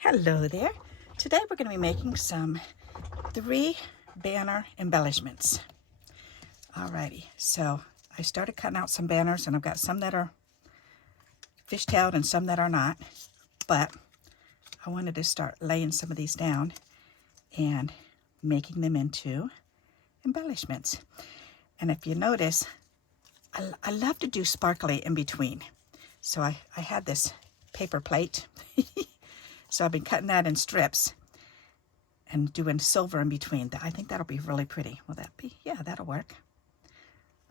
Hello there. Today we're going to be making some 3 banner embellishments. Alrighty, so I started cutting out some banners and I've got some that are fishtailed and some that are not, but I wanted to start laying some of these down and making them into embellishments. And if you notice, I love to do sparkly in between. So I had this paper plate. So I've been cutting that in strips and doing silver in between. I think that'll be really pretty. Will that be? Yeah, that'll work.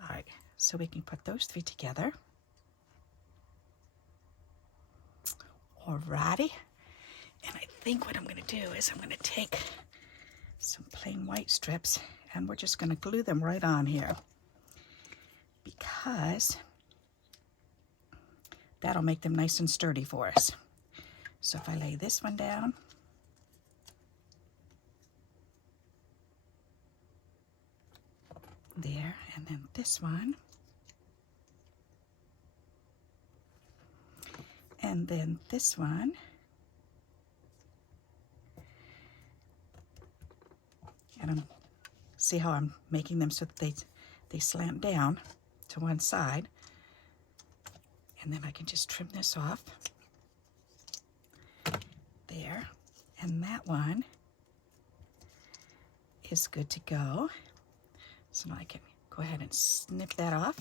All right, so we can put those 3 together. Alrighty, and I think what I'm going to do is I'm going to take some plain white strips and we're just going to glue them right on here because that'll make them nice and sturdy for us. So if I lay this one down, there, and then this one, and then this one, and see how I'm making them so that they slant down to one side, and then I can just trim this off. There, and that one is good to go. So now I can go ahead and snip that off.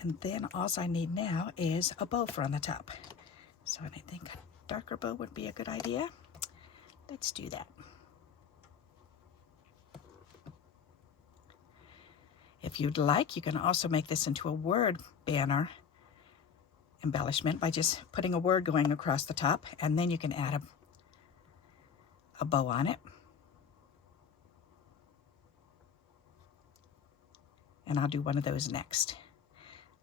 And then all I need now is a bow for on the top. So I think a darker bow would be a good idea. Let's do that. If you'd like, you can also make this into a word banner embellishment by just putting a word going across the top, and then you can add a bow on it. And I'll do one of those next.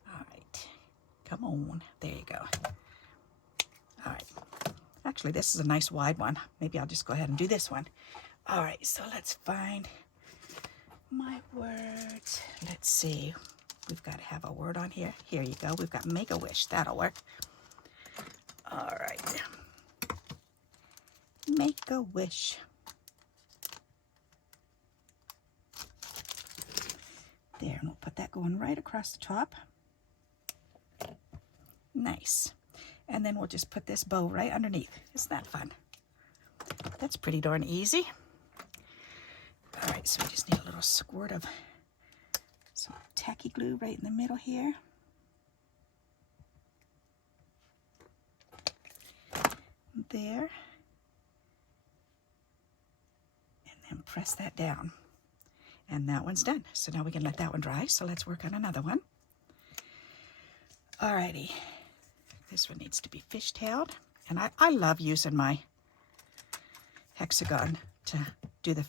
All right, come on, there you go. All right, actually this is a nice wide one. Maybe I'll just go ahead and do this one. All right, so let's find my words. Let's see. We've got to have a word on here. Here you go. We've got make a wish. That'll work. All right. Make a wish. There, and we'll put that going right across the top. Nice. And then we'll just put this bow right underneath. Isn't that fun? That's pretty darn easy. All right, so we just need a little squirt of some tacky glue right in the middle here. There. And then press that down. And that one's done. So now we can let that one dry. So let's work on another one. Alrighty. This one needs to be fishtailed. And I love using my hexagon to do the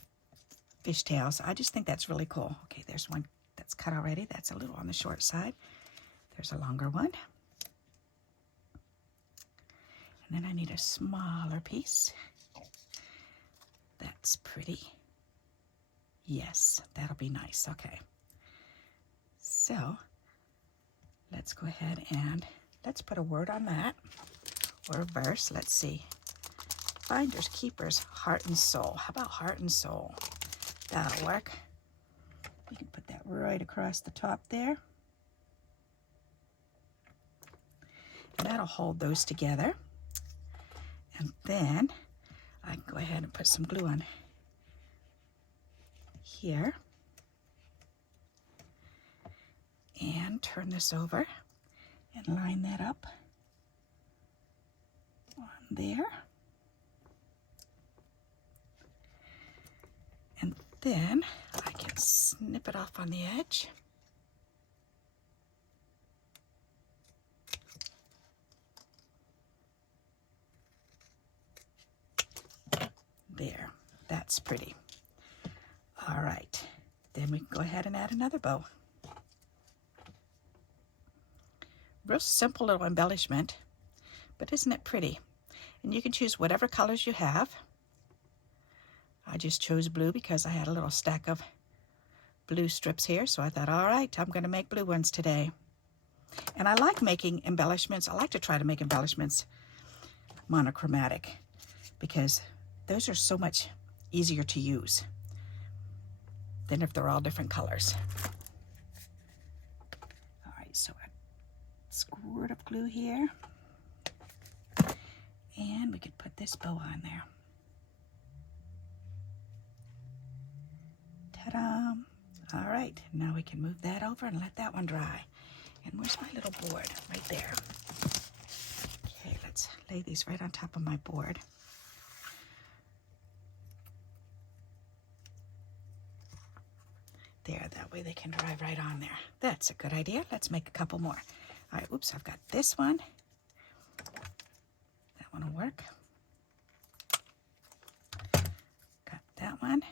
fishtails. I just think that's really cool. Okay, there's one that's cut already. That's a little on the short side. There's a longer one. And then I need a smaller piece. That's pretty. Yes, that'll be nice. Okay. So let's go ahead and let's put a word on that, or a verse. Let's see. Finders, keepers, heart and soul. How about heart and soul? That'll work. We can put that right across the top there. And that'll hold those together. And then I can go ahead and put some glue on here. And turn this over and line that up on there. And then I can snip it off on the edge. There, that's pretty. All right, then we can go ahead and add another bow. Real simple little embellishment, but isn't it pretty? And you can choose whatever colors you have. I just chose blue because I had a little stack of blue strips here, so I thought, all right, I'm going to make blue ones today. And I like making embellishments. I like to try to make embellishments monochromatic because those are so much easier to use than if they're all different colors. All right, so a squirt of glue here. And we could put this bow on there. Ta-da! All right, now we can move that over and let that one dry. And where's my little board? Right there. Okay, let's lay these right on top of my board. There, that way they can dry right on there. That's a good idea. Let's make a couple more. All right, oops, I've got this one. That one will work. Got that one.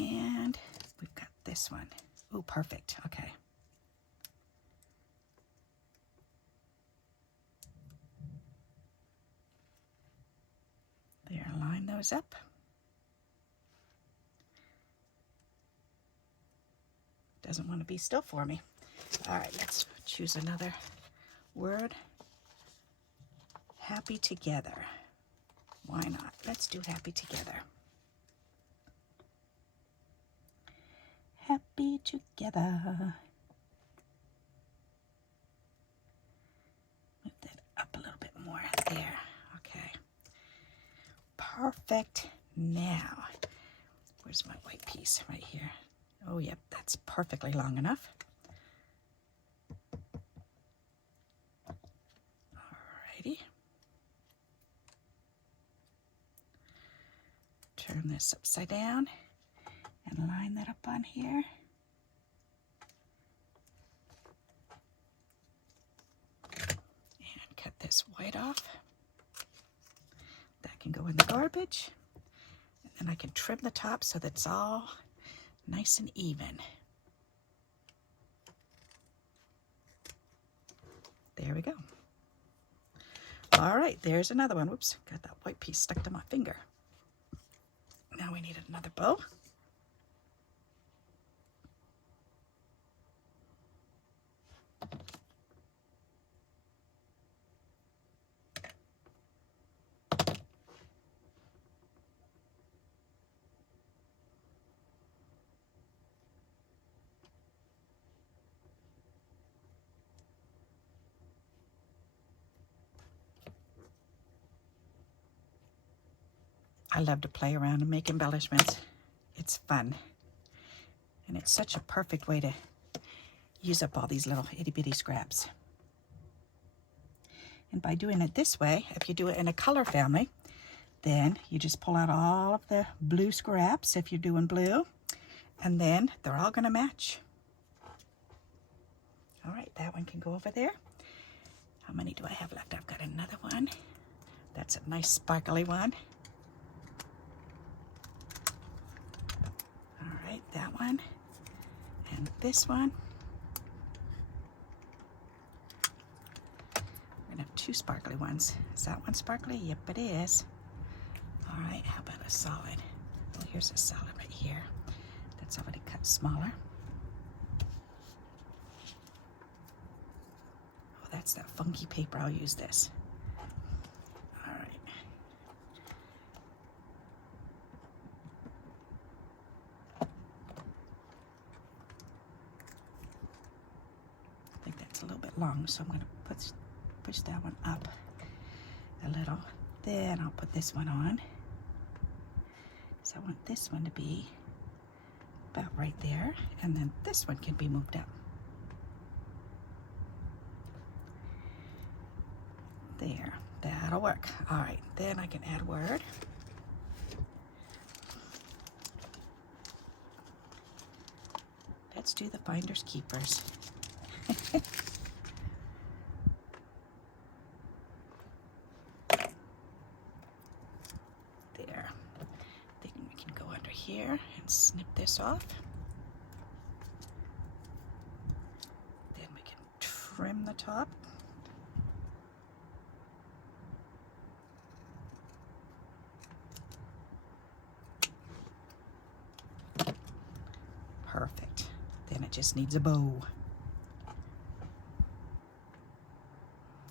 And we've got this one. Ooh, perfect. Okay. There, line those up. Doesn't want to be still for me. All right, let's choose another word. Happy together. Why not? Let's do happy together. Happy together. Move that up a little bit more. There. Okay. Perfect. Now, where's my white piece? Right here. Oh, yep, that's perfectly long enough. Alrighty. Turn this upside down and line that up on here. And cut this white off. That can go in the garbage. And I can trim the top so that it's all nice and even. There we go. All right, there's another one. Whoops, got that white piece stuck to my finger. Now we need another bow. I love to play around and make embellishments. It's fun. And it's such a perfect way to use up all these little itty bitty scraps. And by doing it this way, if you do it in a color family, then you just pull out all of the blue scraps if you're doing blue, and then they're all gonna match. All right, that one can go over there. How many do I have left? I've got another one. That's a nice sparkly one. All right, that one. And this one. We're gonna have two sparkly ones. Is that one sparkly? Yep, it is. All right, how about a solid? Well, here's a solid right here. That's already cut smaller. Oh, that's that funky paper. I'll use this. All right. I think that's a little bit long, so I'm going to push that one up a little. Then I'll put this one on. So I want this one to be about right there, and then this one can be moved up. There, that'll work. All right, then I can add a word. Let's do the finders keepers. There. Then we can go under here and snip this off. Then we can trim the top. Perfect. Then it just needs a bow.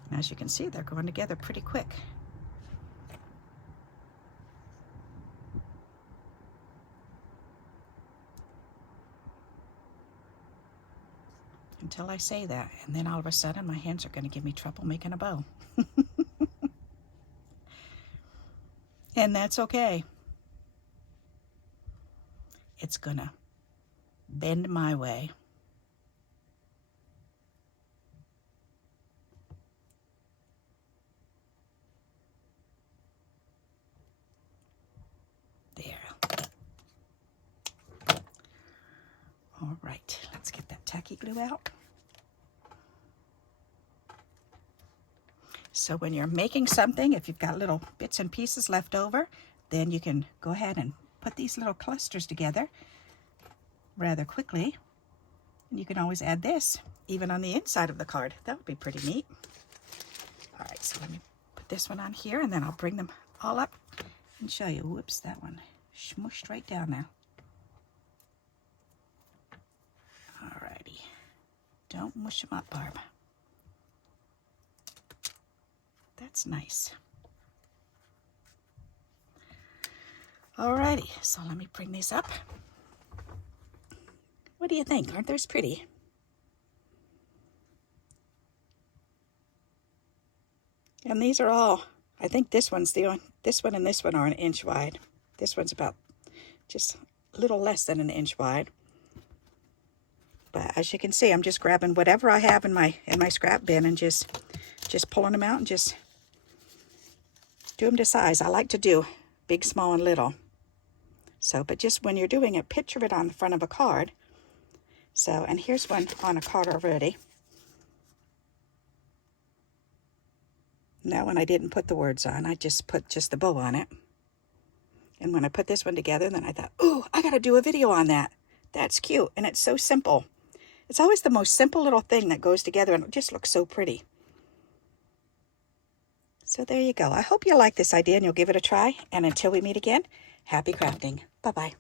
And as you can see, they're going together pretty quick. Until I say that, and then all of a sudden my hands are going to give me trouble making a bow. And that's okay. It's gonna bend my way. There. All right, let's get that tacky glue out. So when you're making something, if you've got little bits and pieces left over, then you can go ahead and put these little clusters together rather quickly. And you can always add this even on the inside of the card. That would be pretty neat. All right, so let me put this one on here, and then I'll bring them all up and show you. Whoops, that one smooshed right down now. All righty. Don't mush them up, Barb. That's nice. Alrighty, so let me bring these up. What do you think? Aren't those pretty? And these are all, I think this one and this one are 1 inch wide. This one's about just a little less than 1 inch wide. But as you can see, I'm just grabbing whatever I have in my scrap bin and just pulling them out and just do them to size. I like to do big, small, and little. So, but just when you're doing it, picture it on the front of a card. So, and here's one on a card already. That one I didn't put the words on. I just put the bow on it. And when I put this one together, then I thought, ooh, I got to do a video on that. That's cute. And it's so simple. It's always the most simple little thing that goes together, and it just looks so pretty. So there you go. I hope you like this idea and you'll give it a try. And until we meet again, happy crafting. Bye-bye.